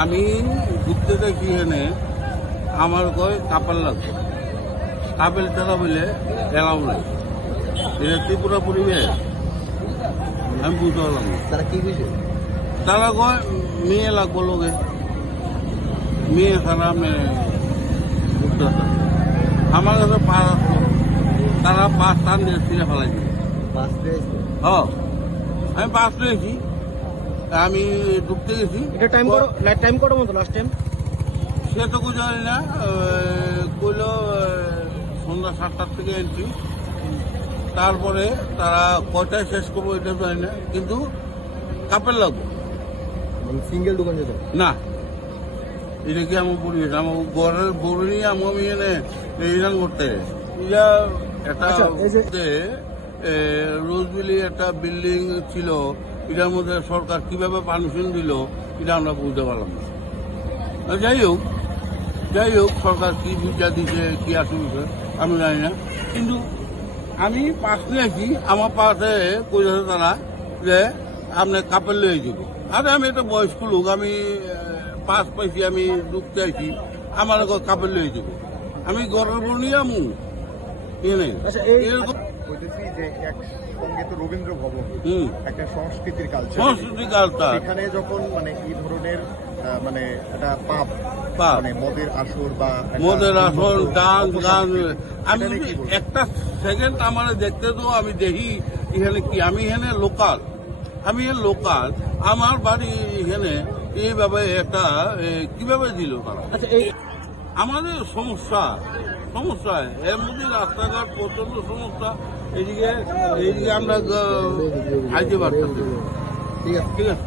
আমি ঘুরতে দেখি এনে আমার কয় কাপড় লাগবে। কাপেল টাকা বলে এলাও নাই এটা ত্রিপুরা পরিবেশ। আমি বুঝতে পারলাম তারা কি বুঝে তারা কয় মেয়ে লাগবো লোকে। মেয়ে খারাপ মেয়ে আমার কাছে তারা পাঁচ টান দিয়ে ছিঁড়ে ফেলাই দিল বাস পেয়েছে? হ। আমি পাস পেয়েছি। তা আমি ঢুকতে গেছি। এটা টাইম করো টাইম করো মতো লাস্ট টাইম সে তো জানি না কইল সন্ধ্যা সাতটার থেকে এন্ট্রি তারপরে তারা কয়টায় শেষ করব এটা জানি না কিন্তু কাপের লাগবে। মানে সিঙ্গেল দোকান যেত? না। এটা কি আমার পরিবেশ আমার ঘরের গরু নিয়ে আমি আমি এনে রিটার্ন করতে। এটা একটা আচ্ছা, রোজবিলি একটা বিল্ডিং ছিল এটার মধ্যে সরকার কীভাবে পারমিশন দিল এটা আমরা বুঝতে পারলাম না। যাই হোক যাই হোক সরকার কি বুঝা দিছে কি আসবে আমি জানি না। কিন্তু আমি পাশ নিয়েছি আমার পাশে কইছে তারা যে আপনি কাপড় লয়ে যাব। আরে আমি একটা বয়স্ক লোক আমি পাস পাইছি আমি ঢুকতে আইছি। আমার কাপড় লয়ে যাব। আমি ঘরের বউ নিয়ে আমু। এনে আচ্ছা, এরকম বলতেছি যে এক তো রবীন্দ্র ভবন একটা সংস্কৃতির কালচার সংস্কৃতি কালচার সেখানে যখন মানে এই ধরনের মানে একটা পাপ। মানে মদের আসর বা মদের উন্মুক্ত ডান্স গান আমি? একটা সেকেন্ড আমার দেখতে তো আমি দেখি এখানে কি? আমি এখানে লোকাল আমি লোকাল আমার বাড়ি এখানে এইভাবে একটা কীভাবে দিল তারা? আচ্ছা আমাদের সমস্যা সমস্যা এর মধ্যে রাস্তাঘাট প্রচণ্ড সমস্যা এদিকে এইদিকে আমরা আইতে আছে ঠিক আছে। ঠিক আছে?